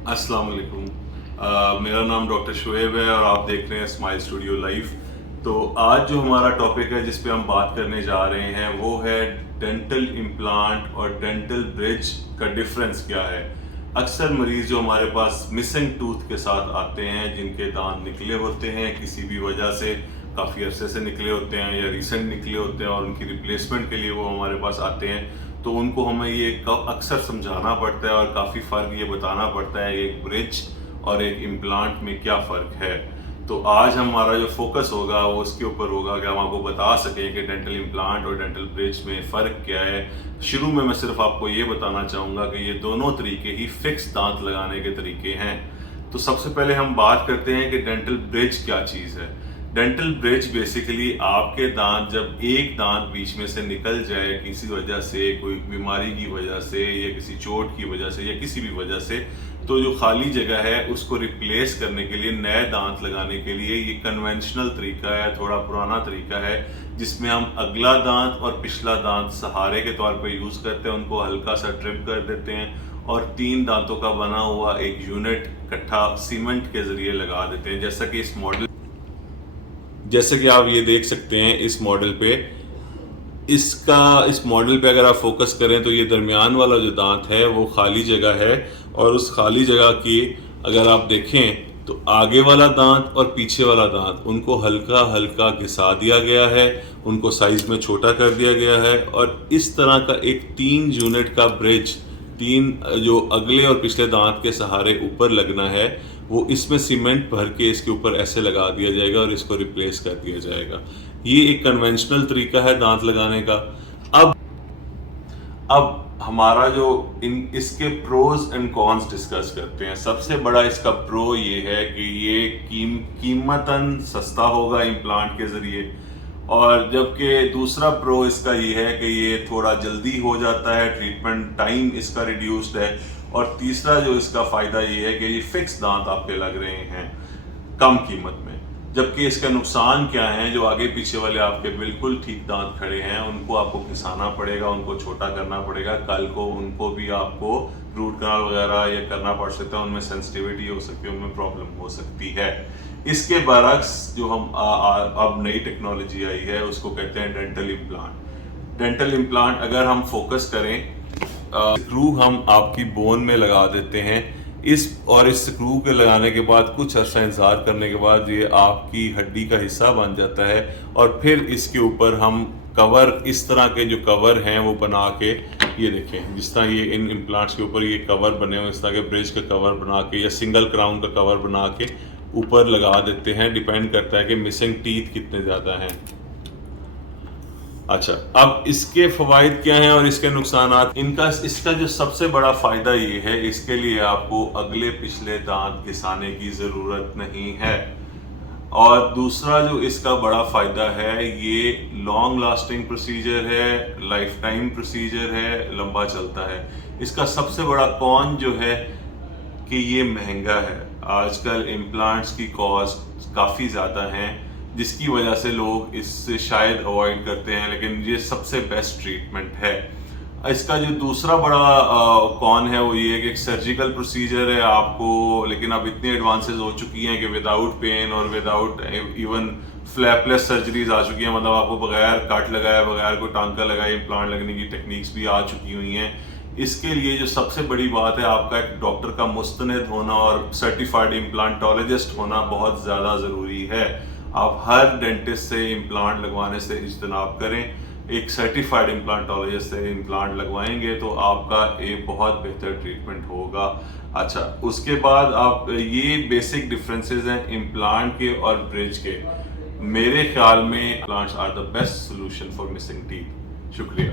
अस्सलाम वालेकुम। मेरा नाम डॉक्टर शुएब है और आप देख रहे हैं स्माइल स्टूडियो लाइव। तो आज जो हमारा टॉपिक है जिस पे हम बात करने जा रहे हैं वो है डेंटल इम्प्लांट और डेंटल ब्रिज का डिफरेंस क्या है। अक्सर मरीज जो हमारे पास मिसिंग टूथ के साथ आते हैं, जिनके दांत निकले होते हैं किसी भी वजह से, काफ़ी अरसे से निकले होते हैं या रिसेंट निकले होते हैं और उनकी रिप्लेसमेंट के लिए वो हमारे पास आते हैं, तो उनको हमें ये अक्सर समझाना पड़ता है और काफ़ी फ़र्क ये बताना पड़ता है एक ब्रिज और एक इम्प्लांट में क्या फ़र्क है। तो आज हमारा जो फोकस होगा वो उसके ऊपर होगा कि हम आपको बता सकें कि डेंटल इम्प्लांट और डेंटल ब्रिज में फ़र्क क्या है। शुरू में मैं सिर्फ आपको ये बताना चाहूँगा कि ये दोनों तरीके ही फिक्स दांत लगाने के तरीके हैं। तो सबसे पहले हम बात करते हैं कि डेंटल ब्रिज क्या चीज़ है। डेंटल ब्रिज बेसिकली आपके दांत, जब एक दांत बीच में से निकल जाए किसी वजह से, कोई बीमारी की वजह से या किसी चोट की वजह से या किसी भी वजह से, तो जो खाली जगह है उसको रिप्लेस करने के लिए, नए दांत लगाने के लिए, ये कन्वेंशनल तरीका है, थोड़ा पुराना तरीका है, जिसमें हम अगला दांत और पिछला दांत सहारे के तौर पे यूज़ करते हैं, उनको हल्का सा ट्रिम कर देते हैं और 3 दांतों का बना हुआ एक यूनिट इकट्ठा सीमेंट के ज़रिए लगा देते हैं। जैसे कि आप ये देख सकते हैं इस मॉडल पे, इस मॉडल पे अगर आप फोकस करें तो ये दरमियान वाला जो दांत है वो खाली जगह है, और उस खाली जगह की अगर आप देखें तो आगे वाला दांत और पीछे वाला दांत, उनको हल्का हल्का घिसा दिया गया है, उनको साइज में छोटा कर दिया गया है, और इस तरह का एक 3 यूनिट का ब्रिज, 3 जो अगले और पिछले दांत के सहारे ऊपर लगना है, वो इसमें सीमेंट भर के इसके ऊपर ऐसे लगा दिया जाएगा और इसको रिप्लेस कर दिया जाएगा। ये एक कन्वेंशनल तरीका है दांत लगाने का। अब अब हमारा जो इसके प्रोज एंड कॉन्स डिस्कस करते हैं। सबसे बड़ा इसका प्रो ये है कि ये कीमतन सस्ता होगा इम्प्लांट के ज़रिए, और जबकि दूसरा प्रो इसका ये है कि ये थोड़ा जल्दी हो जाता है, ट्रीटमेंट टाइम इसका रिड्यूस्ड है, और तीसरा जो इसका फ़ायदा ये है कि ये फिक्स दांत आपके लग रहे हैं कम कीमत में। जबकि इसका नुकसान क्या है, जो आगे पीछे वाले आपके बिल्कुल ठीक दांत खड़े हैं उनको आपको घिसाना पड़ेगा, उनको छोटा करना पड़ेगा, कल को उनको भी आपको रूट कनाल वगैरह ये करना पड़ सकता है, उनमें सेंसिटिविटी हो सकती है, उनमें प्रॉब्लम हो सकती है। इसके बरक्स जो हम अब नई टेक्नोलॉजी आई है उसको कहते हैं डेंटल इम्प्लांट। डेंटल इम्प्लांट अगर हम फोकस करें, स्क्रू हम आपकी बोन में लगा देते हैं, इस स्क्रू के लगाने के बाद कुछ अर्सा इंतजार करने के बाद ये आपकी हड्डी का हिस्सा बन जाता है, और फिर इसके ऊपर हम कवर, इस तरह के जो कवर हैं वो बना के, ये देखें जिस तरह ये इन इम्प्लांट्स के ऊपर ये कवर बने हुए, इस तरह के ब्रिज का कवर बना के या सिंगल क्राउन का कवर बना के ऊपर लगा देते हैं। डिपेंड करता है कि मिसिंग टीथ कितने ज़्यादा हैं। अच्छा, अब इसके फ़वाइद क्या हैं और इसके नुकसानात। इसका जो सबसे बड़ा फ़ायदा ये है, इसके लिए आपको अगले पिछले दांत घिसाने की ज़रूरत नहीं है, और दूसरा जो इसका बड़ा फ़ायदा है, ये लॉन्ग लास्टिंग प्रोसीजर है, लाइफ टाइम प्रोसीजर है, लंबा चलता है। इसका सबसे बड़ा कॉन जो है कि ये महंगा है। आजकल इम्प्लांट्स की कॉस्ट काफ़ी ज़्यादा हैं, जिसकी वजह से लोग इससे शायद अवॉइड करते हैं, लेकिन ये सबसे बेस्ट ट्रीटमेंट है। इसका जो दूसरा बड़ा कॉन है वो ये है कि एक सर्जिकल प्रोसीजर है आपको, लेकिन अब इतनी एडवांसेस हो चुकी हैं कि विदाउट पेन और विदाउट इवन फ्लैपलेस सर्जरीज आ चुकी हैं, मतलब आपको बगैर कट लगाए, बगैर कोई टांका लगाए इम्प्लांट लगने की टेक्निक्स भी आ चुकी हुई हैं। इसके लिए जो सबसे बड़ी बात है, आपका एक डॉक्टर का मुस्तनद होना और सर्टिफाइड इम्प्लांटोलॉजिस्ट होना बहुत ज़्यादा ज़रूरी है। आप हर डेंटिस्ट से इम्प्लांट लगवाने से इज्तनाब करें, एक सर्टिफाइड इम्प्लांटोलॉजिस्ट से इम्प्लांट लगवाएंगे तो आपका एक बहुत बेहतर ट्रीटमेंट होगा। अच्छा, उसके बाद आप ये बेसिक डिफरेंसेस हैं इम्प्लांट के और ब्रिज के। मेरे ख्याल में implants are the best solution for missing teeth. शुक्रिया।